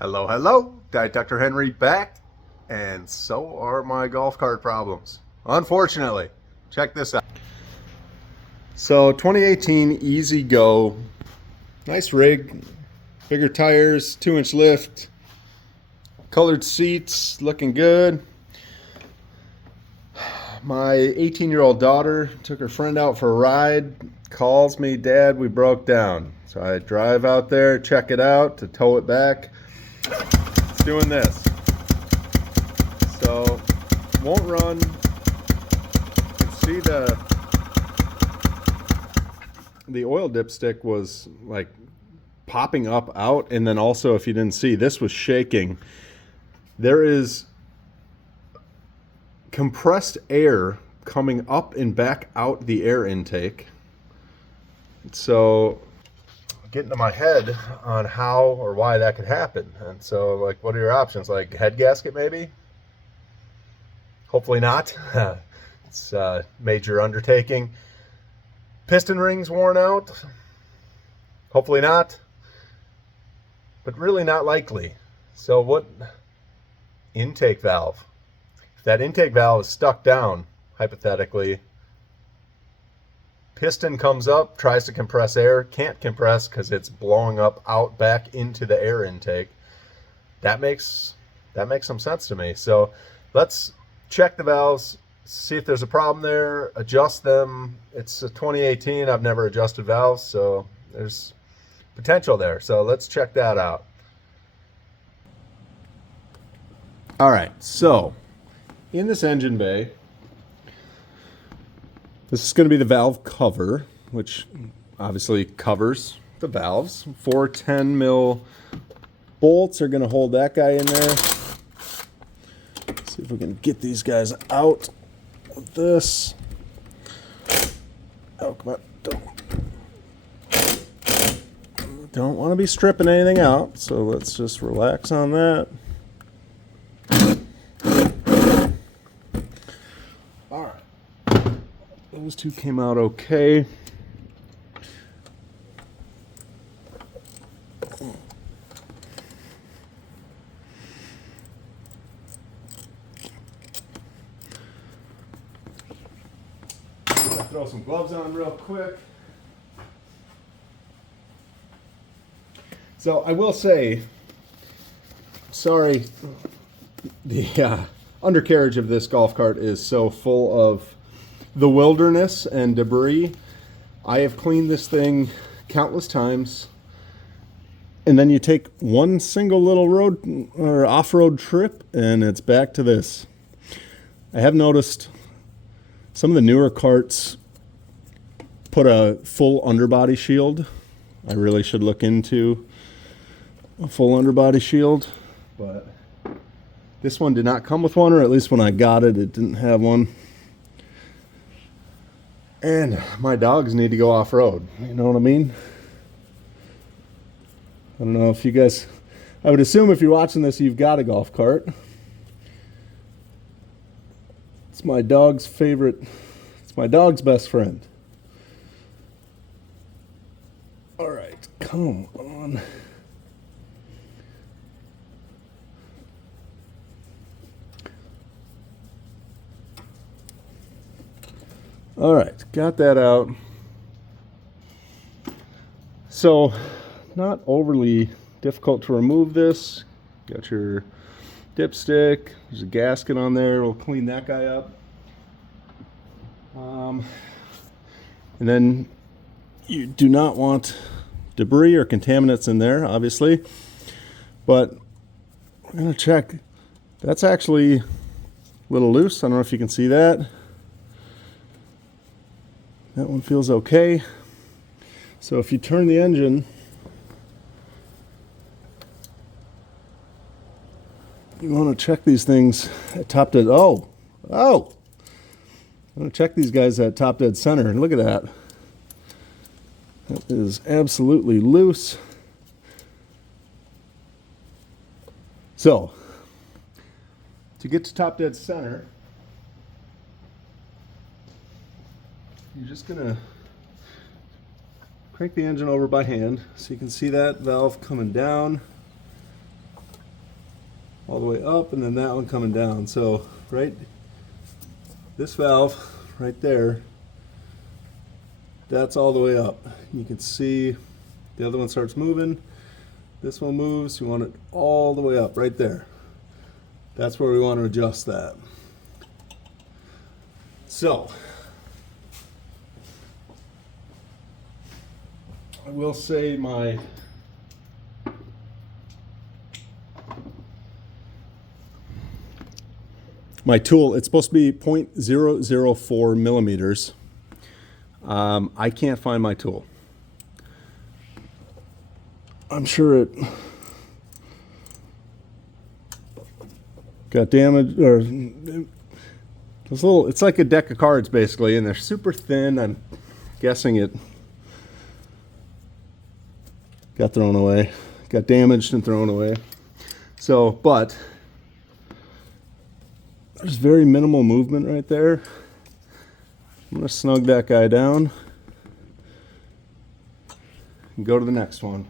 Hello, hello. Dr. Henry back, and so are my golf cart problems. Unfortunately, check this out. So 2018 Ezgo, nice rig, bigger tires, 2-inch lift, colored seats, looking good. My 18-year-old daughter took her friend out for a ride, calls me, Dad, we broke down. So I drive out there, check it out to tow it back. It's doing this. So, won't run. You can see the oil dipstick was like popping up out, and then also, if you didn't see, this was shaking. There is compressed air coming up and back out the air intake. So get into my head on how or why that could happen. And so, like, what are your options? Like head gasket, maybe? Hopefully not. It's a major undertaking. Piston rings worn out? Hopefully not. But really not likely. So what? Intake valve. If that intake valve is stuck down, hypothetically, piston comes up, tries to compress air, can't compress because it's blowing up out back into the air intake. That makes some sense to me. So let's check the valves, see if there's a problem there, adjust them. It's a 2018, I've never adjusted valves, so there's potential there. So let's check that out. All right, so in this engine bay, this is going to be the valve cover, which obviously covers the valves. 4 10 mil bolts are going to hold that guy in there. See if we can get these guys out of this. Oh, come on. Don't want to be stripping anything out, so let's just relax on that. All right. Those two came out okay. Throw some gloves on real quick. So I will say, sorry, the undercarriage of this golf cart is so full of the wilderness and debris. I have cleaned this thing countless times, and then you take one single little road or off-road trip and it's back to this. I have noticed some of the newer carts put a full underbody shield. I really should look into a full underbody shield, but this one did not come with one, or at least when I got it, it didn't have one. And my dogs need to go off-road, you know what I mean? I don't know if you guys, I would assume if you're watching this, you've got a golf cart. It's my dog's favorite, it's my dog's best friend. All right, come on. All right, got that out. So, not overly difficult to remove this. Got your dipstick. There's a gasket on there. We'll clean that guy up. And then you do not want debris or contaminants in there, obviously. But we're going to check. That's actually a little loose. I don't know if you can see that. That one feels okay. So if you turn the engine, you want to check these things at top dead. Oh! I'm going to check these guys at top dead center. Look at that. That is absolutely loose. So, to get to top dead center, you're just going to crank the engine over by hand so you can see that valve coming down. all the way up, and then that one coming down. So right, this valve right there, that's all the way up. You can see the other one starts moving. This one moves. You want it all the way up right there. That's where we want to adjust that. So I will say my tool, it's supposed to be 0.004 millimeters. I can't find my tool. I'm sure it got damaged, or it's little. It's like a deck of cards basically, and they're super thin. I'm guessing it got thrown away, got damaged and thrown away. So, but there's very minimal movement right there. I'm gonna snug that guy down and go to the next one.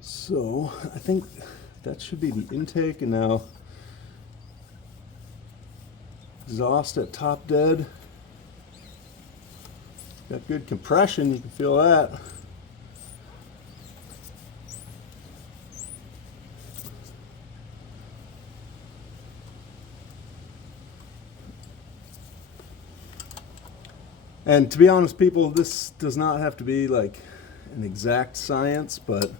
So I think that should be the intake, and now exhaust at top dead. Got good compression, you can feel that. And to be honest, people, this does not have to be like an exact science, but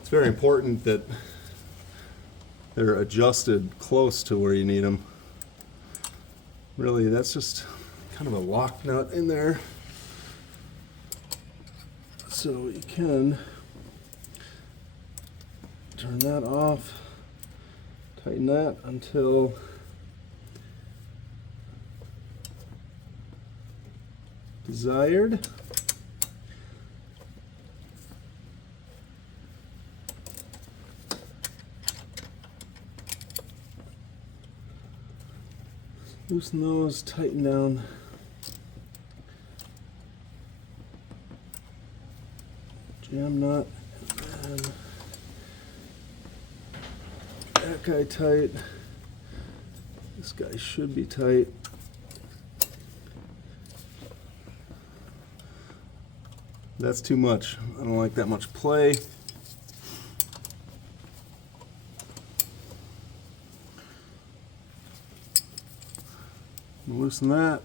it's very important that they're adjusted close to where you need them. Really, that's just kind of a lock nut in there. So you can turn that off, tighten that until desired. Loosen those, tighten down jam nut, and then that guy tight. This guy should be tight. That's too much. I don't like that much play. Loosen that.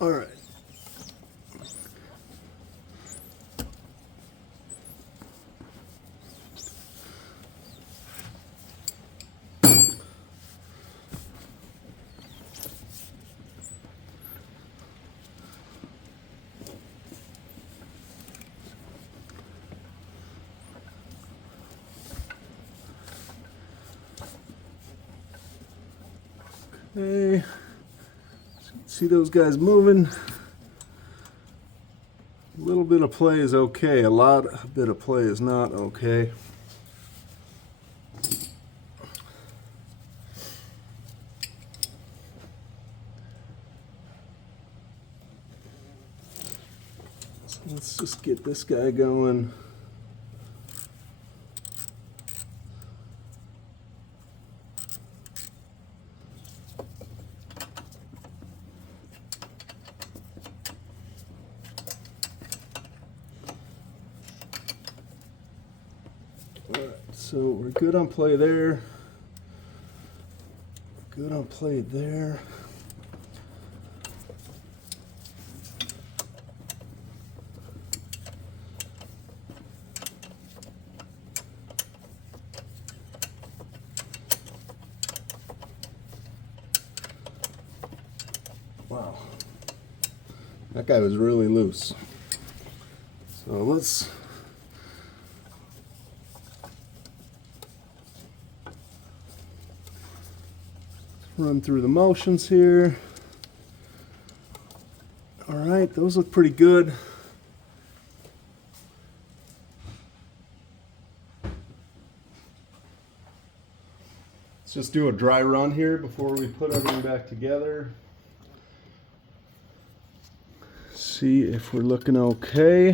All right. Okay. See those guys moving? A little bit of play is okay. A bit of play is not okay. So let's just get this guy going. Alright, so we're good on play there. Good on play there. Wow. That guy was really loose. So let's run through the motions here. All right, those look pretty good. Let's just do a dry run here before we put everything back together. See if we're looking okay.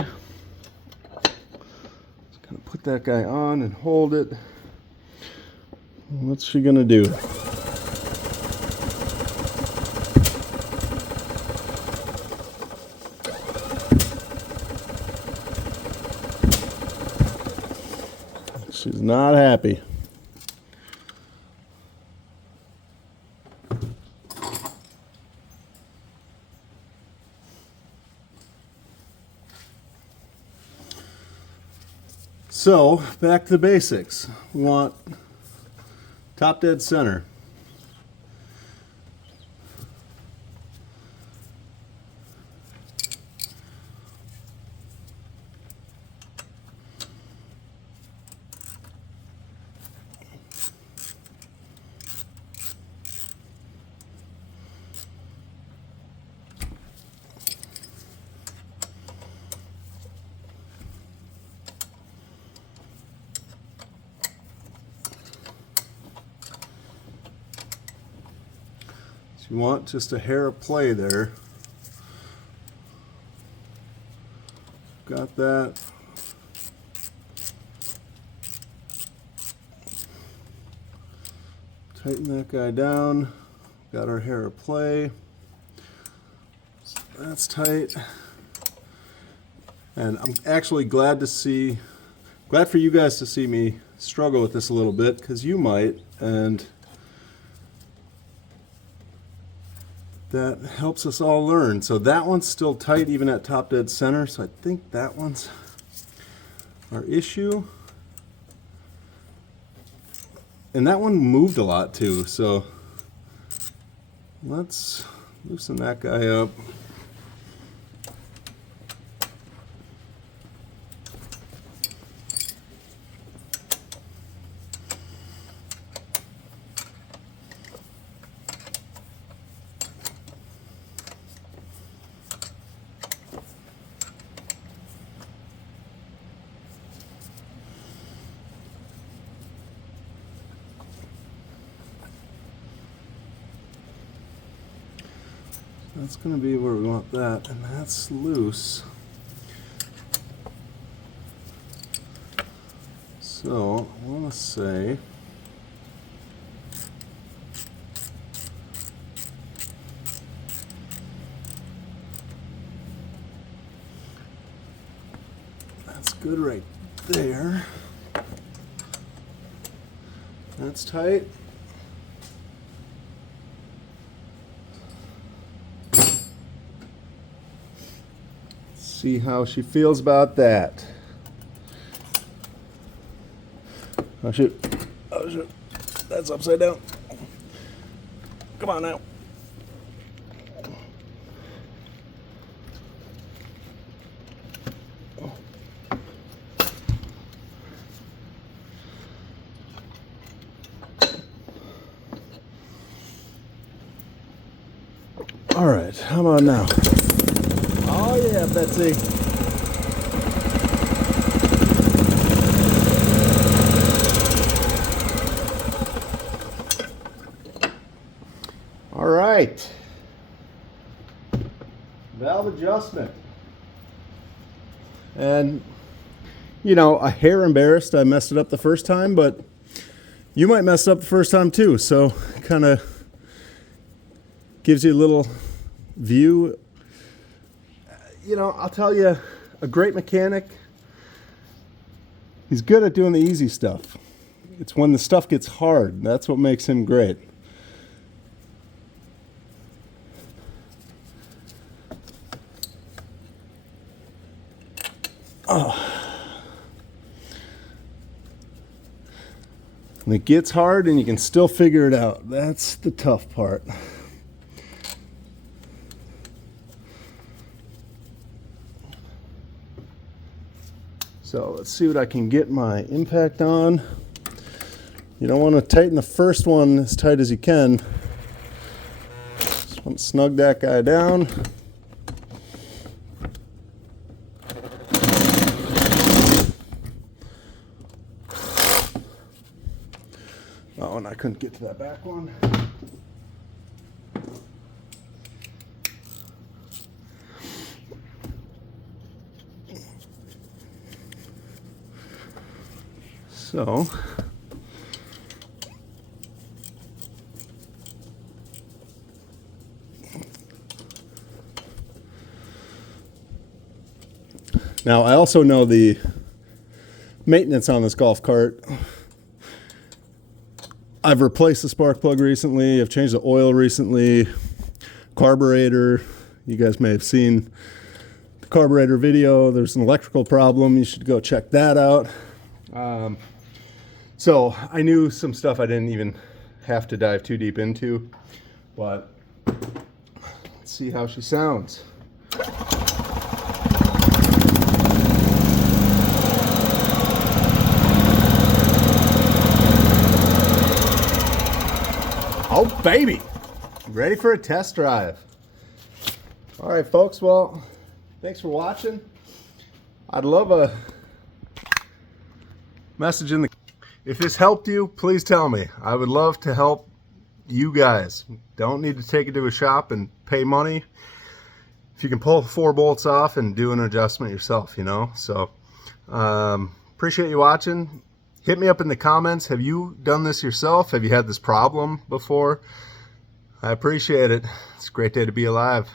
Just gonna put that guy on and hold it. What's she gonna do? She's not happy. So, back to the basics. We want top dead center. You want just a hair of play there. Got that. Tighten that guy down. Got our hair of play. So that's tight. And I'm actually glad for you guys to see me struggle with this a little bit, because you might, and that helps us all learn. So that one's still tight even at top dead center, so I think that one's our issue. And that one moved a lot too, so let's loosen that guy up. That's going to be where we want that, and that's loose. So I want to say that's good right there. That's tight. See how she feels about that. Oh shoot. Oh shoot. That's upside down. Come on now. All right, how about now? Oh yeah, Betsy. All right. Valve adjustment. And, you know, a hair embarrassed I messed it up the first time, but you might mess it up the first time too. So kind of gives you a little view. You know, I'll tell you, a great mechanic, he's good at doing the easy stuff. It's when the stuff gets hard, that's what makes him great. Oh. When it gets hard and you can still figure it out, that's the tough part. So let's see what I can get my impact on. You don't want to tighten the first one as tight as you can. Just want to snug that guy down. Oh, and I couldn't get to that back one. So now I also know the maintenance on this golf cart. I've replaced the spark plug recently. I've changed the oil recently. Carburetor, you guys may have seen the carburetor video. There's an electrical problem. You should go check that out. So I knew some stuff I didn't even have to dive too deep into, but let's see how she sounds. Oh baby, ready for a test drive. All right folks, well, thanks for watching. I'd love a message in the... If this helped you, please tell me. I would love to help you guys. Don't need to take it to a shop and pay money. If you can pull 4 bolts off and do an adjustment yourself, you know. So appreciate you watching. Hit me up in the comments. Have you done this yourself? Have you had this problem before? I appreciate it. It's a great day to be alive.